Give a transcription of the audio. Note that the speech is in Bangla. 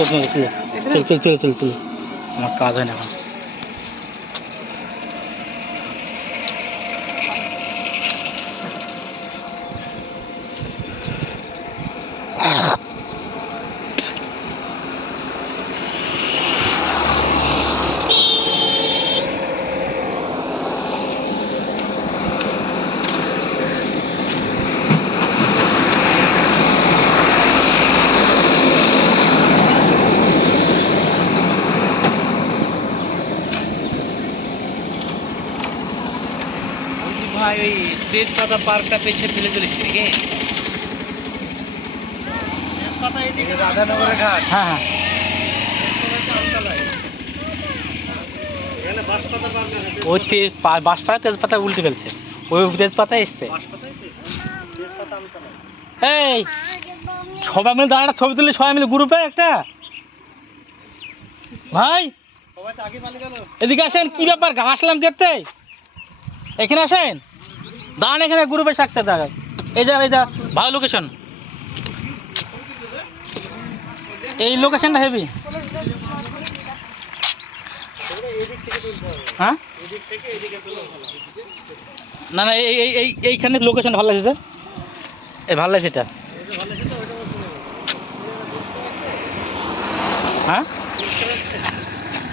চল চল চল চল চল, আমার কাজ হয় না এখন। ভাই ওই তেজপাতা পার্কটা পেছে ফেলে চলেছি নাকি? রাধানগরের ঘাট, হ্যাঁ হ্যাঁ। ওই বাঁশপাতা তেজপাতা উল্টে ফেলছে, ওই তেজপাতা এসছে। এই সবাই মিলে দাঁড়াটা ছবি তুলি, সবাই মিলে গ্রুপে একটা। ভাই এদিকে আসেন, কি ব্যাপার আসলাম কেটে, এখানে আসেন, দাঁড়ান এখানে গ্রুপে সাক্ষাৎ দাঁড়ায়। এই যা ভালো লোকেশন, এই লোকেশনটা হেভি। হ্যাঁ না না, এইখানে লোকেশন ভালো লাগছে, এই ভালো লাগছে এটা। হ্যাঁ